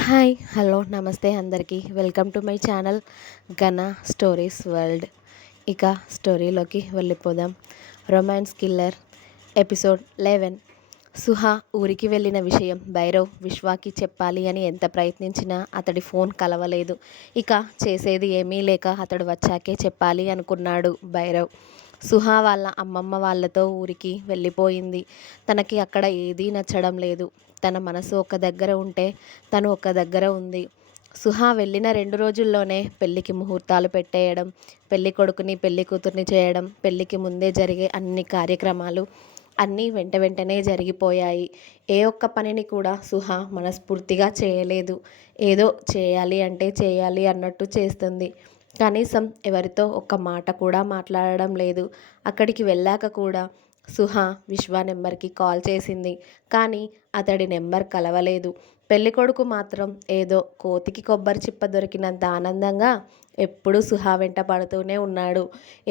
Hi hello నమస్తే అందరికీ welcome to my channel ఘన స్టోరీస్ వరల్డ్. ఇక స్టోరీలోకి వెళ్ళిపోదాం. Romance killer episode 11. సుహా ఊరికి వెళ్ళిన విషయం భైరవ్ విశ్వాకి చెప్పాలి అని ఎంత ప్రయత్నించినా అతడి ఫోన్ కలవలేదు. ఇక చేసేది ఏమీ లేక అతడు వచ్చాకే చెప్పాలి అనుకున్నాడు భైరవ్. సుహా వాళ్ళ అమ్మమ్మ వాళ్ళతో ఊరికి వెళ్ళిపోయింది. తనకి అక్కడ ఏదీ నచ్చడం లేదు. తన మనసు ఒక దగ్గర ఉంటే తను ఒక దగ్గర ఉంది. సుహా వెళ్ళిన 2 రోజుల్లోనే పెళ్ళికి ముహూర్తాలు పెట్టేయడం, పెళ్లి కొడుకుని పెళ్లి కూతుర్ని చేయడం, పెళ్ళికి ముందే జరిగే అన్ని కార్యక్రమాలు అన్నీ వెంటనే జరిగిపోయాయి. ఏ ఒక్క పనిని కూడా సుహా మనస్ఫూర్తిగా చేయలేదు. ఏదో చేయాలి అంటే చేయాలి అన్నట్టు చేస్తుంది. కనీసం ఎవరితో ఒక్క మాట కూడా మాట్లాడడం లేదు. అక్కడికి వెళ్ళాక కూడా సుహా విశ్వ నెంబర్కి కాల్ చేసింది. కానీ అతడి నెంబర్ కలవలేదు. పెళ్ళికొడుకు మాత్రం ఏదో కోతికి కొబ్బరి చిప్ప దొరికినంత ఆనందంగా ఎప్పుడూ సుహా వెంట పడుతూనే ఉన్నాడు.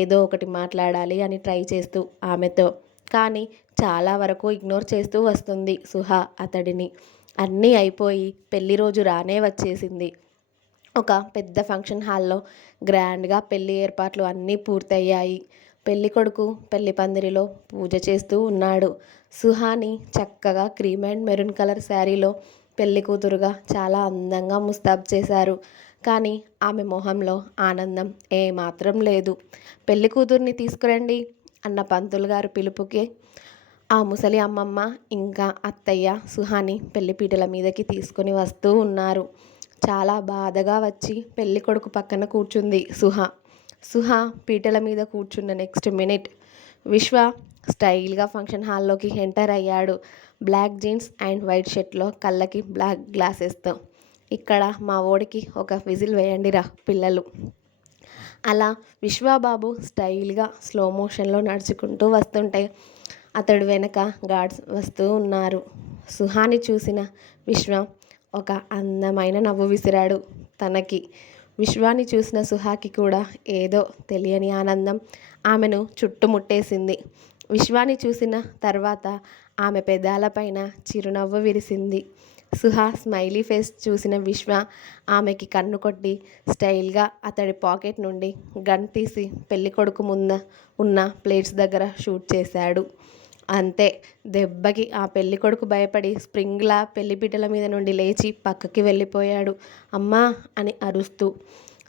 ఏదో ఒకటి మాట్లాడాలి అని ట్రై చేస్తూ ఆమెతో. కానీ చాలా వరకు ఇగ్నోర్ చేస్తూ వస్తుంది సుహా అతడిని. అన్నీ అయిపోయి పెళ్లి రోజు రానే వచ్చేసింది. ఒక పెద్ద ఫంక్షన్ హాల్లో గ్రాండ్గా పెళ్లి ఏర్పాట్లు అన్నీ పూర్తయ్యాయి. పెళ్లి కొడుకు పెళ్లి పందిరిలో పూజ చేస్తూ ఉన్నాడు. సుహాని చక్కగా క్రీమ్ అండ్ మెరూన్ కలర్ శారీలో పెళ్లి కూతురుగా చాలా అందంగా ముస్తాబ్ చేశారు. కానీ ఆమె మొహంలో ఆనందం ఏమాత్రం లేదు. పెళ్లి కూతుర్ని తీసుకురండి అన్న పంతులు గారు పిలుపుకి ఆ ముసలి అమ్మమ్మ ఇంకా అత్తయ్య సుహాని పెళ్లిపీటల మీదకి తీసుకొని వస్తూ ఉన్నారు. చాలా బాధగా వచ్చి పెళ్లి కొడుకు పక్కన కూర్చుంది సుహా. సుహా పీటల మీద కూర్చున్న నెక్స్ట్ మినిట్ విశ్వ స్టైల్గా ఫంక్షన్ హాల్లోకి ఎంటర్ అయ్యాడు. బ్లాక్ జీన్స్ అండ్ వైట్ షర్ట్లో, కళ్ళకి బ్లాక్ గ్లాసెస్తో. ఇక్కడ మా ఓడికి ఒక విజిల్ వేయండిరా పిల్లలు. అలా విశ్వబాబు స్టైల్గా స్లో మోషన్లో నడుచుకుంటూ వస్తుంటే అతడు వెనక గార్డ్స్ వస్తూ ఉన్నారు. సుహాని చూసిన విశ్వ ఒక అందమైన నవ్వు విసిరాడు తనకి. విశ్వాని చూసిన సుహాకి కూడా ఏదో తెలియని ఆనందం ఆమెను చుట్టుముట్టేసింది. విశ్వాని చూసిన తర్వాత ఆమె పెదాలపైన చిరునవ్వు విరిసింది. సుహా స్మైలీ ఫేస్ చూసిన విశ్వ ఆమెకి కన్ను కొట్టి స్టైల్గా అతడి పాకెట్ నుండి గన్ తీసి పెళ్ళికొడుకు ముందు ఉన్న ప్లేట్స్ దగ్గర షూట్ చేశాడు. అంతే, దెబ్బకి ఆ పెళ్ళికొడుకు భయపడి స్ప్రింగ్లా పెళ్లిపీటల మీద నుండి లేచి పక్కకి వెళ్ళిపోయాడు. అమ్మా అని అరుస్తూ.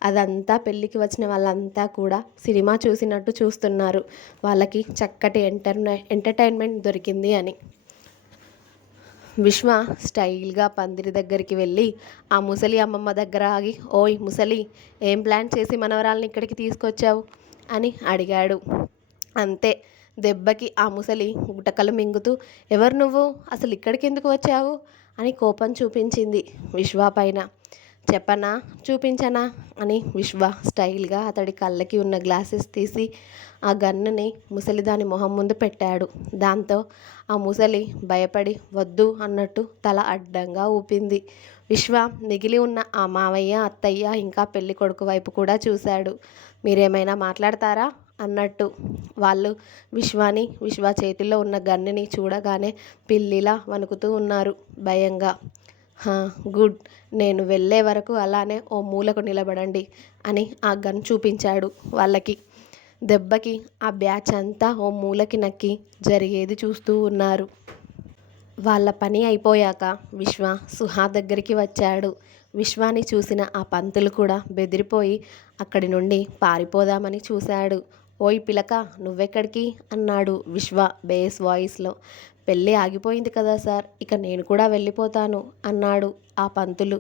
అదంతా పెళ్ళికి వచ్చిన వాళ్ళంతా కూడా సినిమా చూసినట్టు చూస్తున్నారు. వాళ్ళకి చక్కటి ఎంటర్టైన్మెంట్ దొరికింది అని. విశ్వ స్టైల్గా పందిరి దగ్గరికి వెళ్ళి ఆ ముసలి అమ్మమ్మ దగ్గర ఆగి, ఓయ్ ముసలి, ఏం ప్లాన్ చేసి మనవరాల్ని ఇక్కడికి తీసుకొచ్చావు అని అడిగాడు. అంతే, దెబ్బకి ఆ ముసలి గుటకలు మింగుతూ, ఎవరు నువ్వు, అసలు ఇక్కడికి ఎందుకు వచ్చావు అని కోపం చూపించింది విశ్వ పైన. చెప్పనా చూపించనా అని విశ్వ స్టైల్గా అతడి కళ్ళకి ఉన్న గ్లాసెస్ తీసి ఆ గన్నుని ముసలిదాని మొహం ముందు పెట్టాడు. దాంతో ఆ ముసలి భయపడి వద్దు అన్నట్టు తల అడ్డంగా ఊపింది. విశ్వ మిగిలి ఉన్న ఆ మావయ్య, అత్తయ్య ఇంకా పెళ్లి కొడుకు వైపు కూడా చూశాడు. మీరేమైనా మాట్లాడతారా అన్నట్టు. వాళ్ళు విశ్వ చేతిలో ఉన్న గన్నుని చూడగానే పిల్లిలా వణుకుతూ ఉన్నారు భయంగా. గుడ్, నేను వెళ్ళే వరకు అలానే ఓ మూలకు నిలబడండి అని ఆ గన్ చూపించాడు వాళ్ళకి. దెబ్బకి ఆ బ్యాచ్ అంతా ఓ మూలకి నక్కి జరిగేది చూస్తూ ఉన్నారు. వాళ్ళ పని అయిపోయాక విశ్వ సుహా దగ్గరికి వచ్చాడు. విశ్వాని చూసిన ఆ పంతులు కూడా బెదిరిపోయి అక్కడి నుండి పారిపోదామని చూశాడు. ఓయ్ పిలక, నువ్వెక్కడికి అన్నాడు విశ్వ బేస్ వాయిస్లో. పెళ్ళి ఆగిపోయింది కదా సార్, ఇక నేను కూడా వెళ్ళిపోతాను అన్నాడు ఆ పంతులు.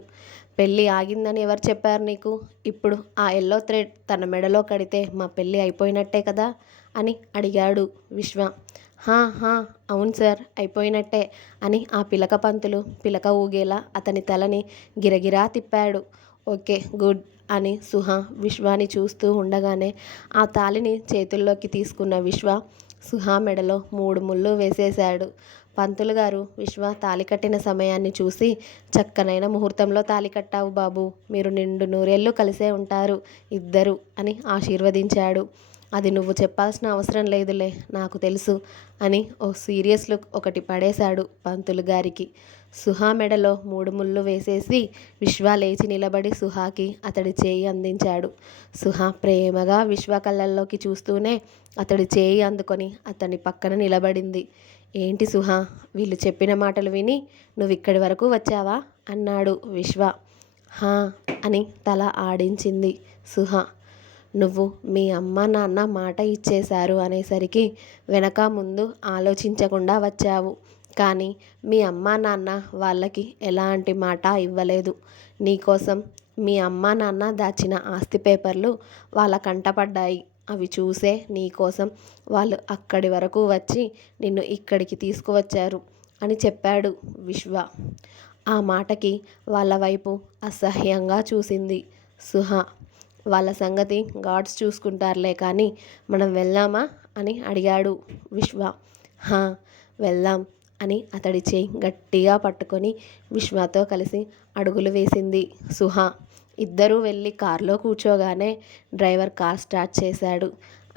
పెళ్ళి ఆగిందని ఎవరు చెప్పారు నీకు? ఇప్పుడు ఆ ఎల్లో థ్రెడ్ తన మెడలో కడితే మా పెళ్ళి అయిపోయినట్టే కదా అని అడిగాడు విశ్వ. హా అవును సార్, అయిపోయినట్టే అని ఆ పిలక పంతులు పిలక ఊగేలా అతని తలని గిరగిరా తిప్పాడు. ఓకే గుడ్ అని సుహా విశ్వాని చూస్తూ ఉండగానే ఆ తాళిని చేతుల్లోకి తీసుకున్న విశ్వ సుహా మెడలో 3 ముళ్ళు వేసేశాడు. పంతులు గారు విశ్వ తాళి కట్టిన సమయాన్ని చూసి, చక్కనైన ముహూర్తంలో తాళి కట్టావు బాబు, మీరు నిండు నూరేళ్ళు కలిసే ఉంటారు ఇద్దరు అని ఆశీర్వదించాడు. అది నువ్వు చెప్పాల్సిన అవసరం లేదులే, నాకు తెలుసు అని ఓ సీరియస్ లుక్ ఒకటి పడేశాడు పంతులు గారికి. సుహా మెడలో 3 ముళ్ళు వేసేసి విశ్వ లేచి నిలబడి సుహాకి అతడి చేయి అందించాడు. సుహా ప్రేమగా విశ్వ కళ్ళల్లోకి చూస్తూనే అతడి చేయి అందుకొని అతని పక్కన నిలబడింది. ఏంటి సుహా, వీళ్ళు చెప్పిన మాటలు విని నువ్విక్కడి వరకు వచ్చావా అన్నాడు విశ్వ. హా అని తల ఆడించింది సుహా. నువ్వు మీ అమ్మ నాన్న మాట ఇచ్చేశారు అనేసరికి వెనక ముందు ఆలోచించకుండా వచ్చావు. కానీ మీ అమ్మా నాన్న వాళ్ళకి ఎలాంటి మాట ఇవ్వలేదు. నీకోసం మీ అమ్మా నాన్న దాచిన ఆస్తి పేపర్లు వాళ్ళ కంటపడ్డాయి. అవి చూసే నీకోసం వాళ్ళు అక్కడి వరకు వచ్చి నిన్ను ఇక్కడికి తీసుకువచ్చారు అని చెప్పాడు విశ్వ. ఆ మాటకి వాళ్ళ వైపు అసహ్యంగా చూసింది సుహా. వాళ్ళ సంగతి గాడ్స్ చూసుకుంటారులే కానీ మనం వెళ్దామా అని అడిగాడు విశ్వ. హా వెళ్దాం అని అతడి చేయి గట్టిగా పట్టుకొని విశ్వతో కలిసి అడుగులు వేసింది సుహా. ఇద్దరూ వెళ్ళి కారులో కూర్చోగానే డ్రైవర్ కార్ స్టార్ట్ చేశాడు.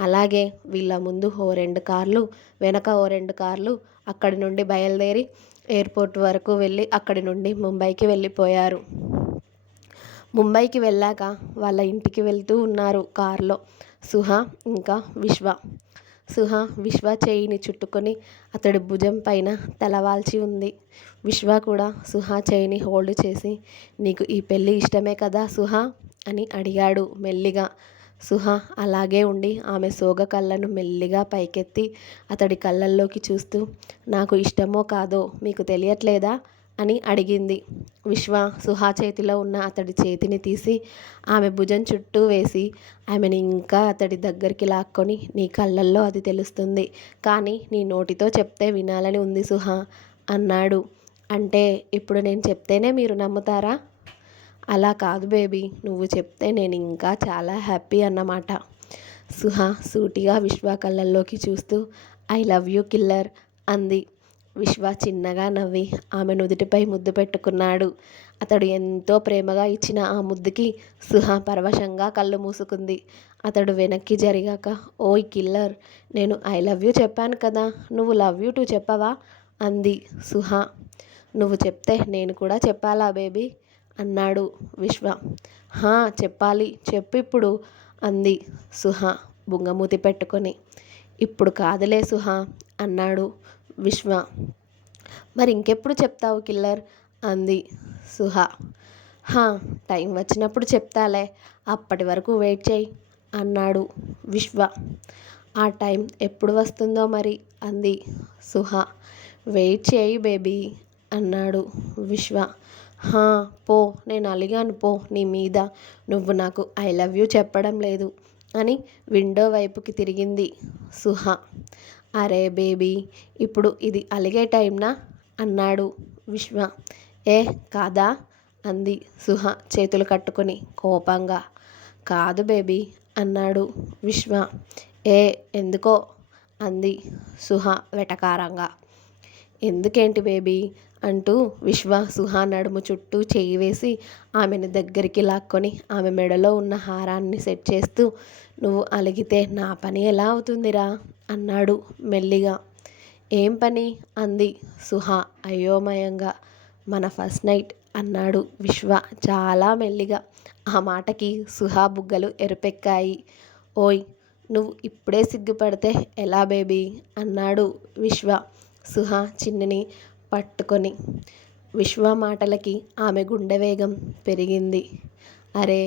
అలాగే వీళ్ళ ముందు ఓ 2 కార్లు, వెనక ఓ 2 కార్లు అక్కడి నుండి బయలుదేరి ఎయిర్పోర్ట్ వరకు వెళ్ళి అక్కడి నుండి ముంబైకి వెళ్ళిపోయారు. ముంబైకి వెళ్ళాక వాళ్ళ ఇంటికి వెళ్తూ ఉన్నారు కారులో సుహా ఇంకా విశ్వ. సుహా విశ్వ చేయిని చుట్టుకొని అతడి భుజం పైన తలవాల్చి ఉంది. విశ్వ కూడా సుహా చేయిని హోల్డ్ చేసి, నీకు ఈ పెళ్ళి ఇష్టమే కదా సుహా అని అడిగాడు మెల్లిగా. సుహా అలాగే ఉండి ఆమె సోగ కళ్ళను మెల్లిగా పైకెత్తి అతడి కళ్ళల్లోకి చూస్తూ, నాకు ఇష్టమో కాదో మీకు తెలియట్లేదా అని అడిగింది. విశ్వ సుహా చేతిలో ఉన్న అతడి చేతిని తీసి ఆమె భుజం చుట్టూ వేసి ఆమెను ఇంకా అతడి దగ్గరికి లాక్కొని, నీ కళ్ళల్లో అది తెలుస్తుంది, కానీ నీ నోటితో చెప్తే వినాలని ఉంది సుహా అన్నాడు. అంటే ఇప్పుడు నేను చెప్తేనే మీరు నమ్ముతారా? అలా కాదు బేబీ, నువ్వు చెప్తే నేను ఇంకా చాలా హ్యాపీ అన్నమాట. సుహా సూటిగా విశ్వ కళ్ళల్లోకి చూస్తూ, ఐ లవ్ యూ కిల్లర్ అంది. విశ్వ చిన్నగా నవ్వి ఆమె నుదుటిపై ముద్దు పెట్టుకున్నాడు. అతడు ఎంతో ప్రేమగా ఇచ్చిన ఆ ముద్దుకి సుహా పరవశంగా కళ్ళు మూసుకుంది. అతడు వెనక్కి జరిగాక, ఓయ్ కిల్లర్, నేను ఐ లవ్ యూ చెప్పాను కదా, నువ్వు లవ్ యూ టూ చెప్పవా అంది సుహా. నువ్వు చెప్తే నేను కూడా చెప్పాలా బేబీ అన్నాడు విశ్వ. హా చెప్పాలి, చెప్పు ఇప్పుడు అంది సుహా బుంగమూతి పెట్టుకొని. ఇప్పుడు కాదులే సుహా అన్నాడు విశ్వ. మరి ఇంకెప్పుడు చెప్తావు కిల్లర్ అంది సుహా. హా టైం వచ్చినప్పుడు చెప్తాలే, అప్పటి వరకు వెయిట్ చేయి అన్నాడు విశ్వ. ఆ టైం ఎప్పుడు వస్తుందో మరి అంది సుహా. వెయిట్ చేయి బేబీ అన్నాడు విశ్వ. హా పో, నేను అలిగాను పో నీ మీద, నువ్వు నాకు ఐ లవ్ యూ చెప్పడం లేదు అని విండో వైపుకి తిరిగింది సుహా. అరే బేబీ, ఇప్పుడు ఇది అలిగే టైంనా అన్నాడు విశ్వ. ఏ కాదా అంది సుహా చేతులు కట్టుకొని కోపంగా. కాదు బేబీ అన్నాడు విశ్వ. ఏ ఎందుకో అంది సుహా వెటకారంగా. ఎందుకేంటి బేబీ అంటూ విశ్వ సుహా నడుము చుట్టూ చేయి వేసి ఆమెను దగ్గరికి లాక్కొని ఆమె మెడలో ఉన్న హారాన్ని సెట్ చేస్తూ, నువ్వు అలిగితే నా పని ఎలా అవుతుందిరా అన్నాడు మెల్లిగా. ఏం పని అంది సుహా అయోమయంగా. మన ఫస్ట్ నైట్ అన్నాడు విశ్వ చాలా మెల్లిగా. ఆ మాటకి సుహా బుగ్గలు ఎరుపెక్కాయి. ఓయ్ నువ్వు ఇప్పుడే సిగ్గుపడితే ఎలా బేబీ అన్నాడు విశ్వ సుహా చిన్నిని పట్టుకొని. విశ్వ మాటలకి ఆమె గుండె వేగం పెరిగింది. అరే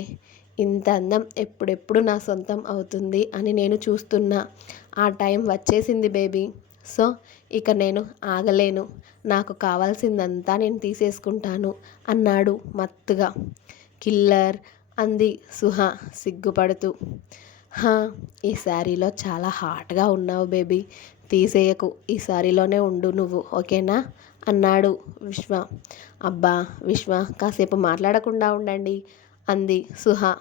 ఇంత అందం ఎప్పుడెప్పుడు నా సొంతం అవుతుంది అని నేను చూస్తున్నా. ఆ టైం వచ్చేసింది బేబీ. సో ఇక నేను ఆగలేను, నాకు కావాల్సిందంతా నేను తీసేసుకుంటాను అన్నాడు మత్తుగా. కిల్లర్ అంది సుహా సిగ్గుపడుతూ. హా ఈ శారీలో చాలా హాట్గా ఉన్నావు బేబీ, తీసేయకు, ఈ శారీలోనే ఉండు నువ్వు, ఓకేనా అన్నాడు విశ్వ. అబ్బా విశ్వ, కాసేపు మాట్లాడకుండా ఉండండి అంది సుహా.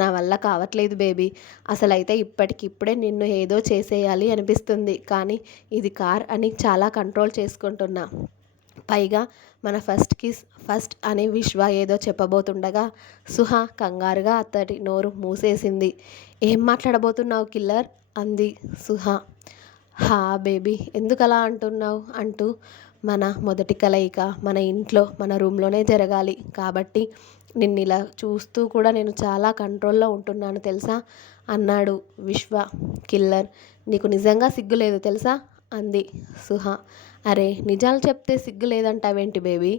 నా వల్ల కావట్లేదు బేబీ, అసలైతే ఇప్పటికిప్పుడే నిన్ను ఏదో చేసేయాలి అనిపిస్తుంది, కానీ ఇది కార్ అని చాలా కంట్రోల్ చేసుకుంటున్నా. పైగా మన ఫస్ట్ కిస్ ఫస్ట్ అని విశ్వ ఏదో చెప్పబోతుండగా సుహా కంగారుగా అతడి నోరు మూసేసింది. ఏం మాట్లాడబోతున్నావు కిల్లర్ అంది సుహా. హా బేబీ ఎందుకలా అంటున్నావు అంటూ మన మొదటి కలయిక మన ఇంట్లో మన రూమ్లోనే జరగాలి. కాబట్టి నిన్ను ఇలా చూస్తూ కూడా నేను చాలా కంట్రోల్లో ఉంటున్నాను తెలుసా అన్నాడు విశ్వ. కిల్లర్, నీకు నిజంగా సిగ్గు లేదు తెలుసా అంది సుహ. అరే నిజాలు చెప్తే సిగ్గు లేదంటావేంటి బేబీ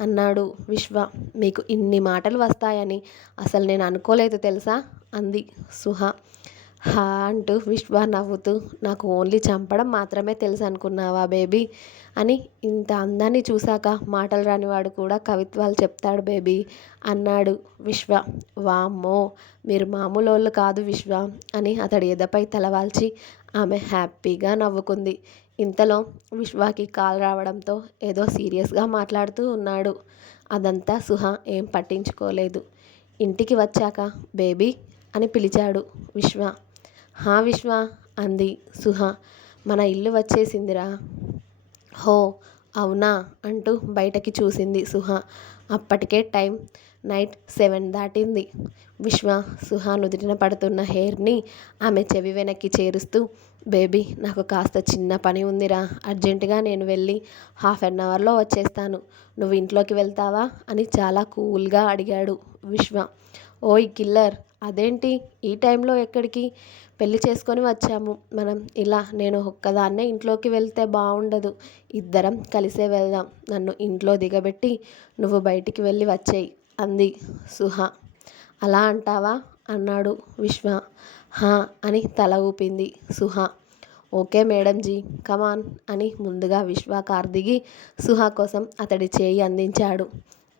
అన్నాడు విశ్వ. మీకు ఇన్ని మాటలు వస్తాయని అసలు నేను అనుకోలేదు తెలుసా అంది సుహ. హా అంటూ విశ్వ నవ్వుతూ, నాకు ఓన్లీ చంపడం మాత్రమే తెలుసు అనుకున్నావా బేబీ అని. ఇంత అందాన్ని చూశాక మాటలు రానివాడు కూడా కవిత్వాలు చెప్తాడు బేబీ అన్నాడు విశ్వ. వామ్మో, మీరు మామూలోళ్ళు కాదు విశ్వ అని అతడి ఎదపై తలవాల్చి ఆమె హ్యాపీగా నవ్వుకుంది. ఇంతలో విశ్వాకి కాల్ రావడంతో ఏదో సీరియస్గా మాట్లాడుతూ ఉన్నాడు. అదంతా సుహ ఏం పట్టించుకోలేదు. ఇంటికి వచ్చాక బేబీ అని పిలిచాడు విశ్వ. హా విశ్వ అంది సుహ. మన ఇల్లు వచ్చేసిందిరా. హో అవునా అంటూ బయటకి చూసింది సుహ. అప్పటికే టైం నైట్ 7 దాటింది. విశ్వ సుహ నుదిటిన పడుతున్న హెయిర్ని ఆమె చెవి వెనక్కి చేరుస్తూ, బేబీ నాకు కాస్త చిన్న పని ఉందిరా, అర్జెంటుగా నేను వెళ్ళి 1/2 అవర్లో వచ్చేస్తాను. నువ్వు ఇంట్లోకి వెళ్తావా అని చాలా కూల్గా అడిగాడు విశ్వ. ఓయ్ కిల్లర్, అదేంటి ఈ టైంలో ఎక్కడికి? పెళ్లి చేసుకొని వచ్చాము మనం. ఇలా నేను ఒక్కదాన్నే ఇంట్లోకి వెళ్తే బాగుండదు. ఇద్దరం కలిసే వెళ్దాం. నన్ను ఇంట్లో దిగబెట్టి నువ్వు బయటికి వెళ్ళి వచ్చేయి అంది సుహ. అలా అంటావా అన్నాడు విశ్వ. హా అని తల ఊపింది సుహ. ఓకే మేడం జీ, కమాన్ అని ముందుగా విశ్వ కారు దిగి సుహ కోసం అతడి చేయి అందించాడు.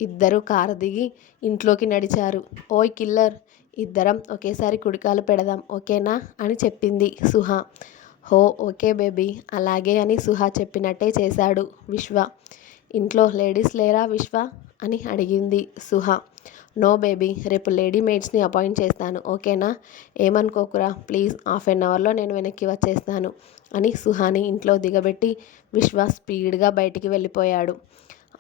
ఇద్దరు కారు దిగి ఇంట్లోకి నడిచారు. ఓయ్ కిల్లర్, ఇద్దరం ఒకేసారి కుడికాలు పెడదాం ఓకేనా అని చెప్పింది సుహ. హో ఓకే బేబీ, అలాగే అని సుహ చెప్పినట్టే చేశాడు విశ్వ. ఇంట్లో లేడీస్ లేరా విశ్వ అని అడిగింది సుహ. నో బేబీ, రేపు లేడీ మేడ్స్ని అపాయింట్ చేస్తాను ఓకేనా? ఏమనుకోకురా ప్లీజ్. 1/2 అవర్లో నేను వెనక్కి వచ్చేస్తాను అని సుహాని ఇంట్లో దిగబెట్టి విశ్వ స్పీడ్గా బయటికి వెళ్ళిపోయాడు.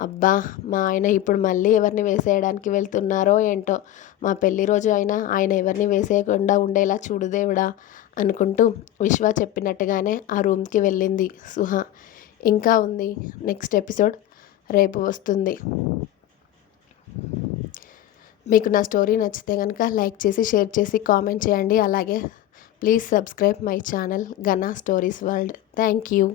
అబ్బా, మా ఆయన ఇప్పుడు మళ్ళీ ఎవరిని వేసేయడానికి వెళ్తున్నారో ఏంటో. మా పెళ్లి రోజు అయినా ఆయన ఎవరిని వేసేయకుండా ఉండేలా చూడు దేవుడా అనుకుంటూ విశ్వ చెప్పినట్టుగానే ఆ రూమ్కి వెళ్ళింది సుహ. ఇంకా ఉంది. నెక్స్ట్ ఎపిసోడ్ రేపు వస్తుంది. మీకు నా స్టోరీ నచ్చితే కనుక లైక్ చేసి షేర్ చేసి కామెంట్ చేయండి. అలాగే please subscribe my channel Gana stories world. Thank you.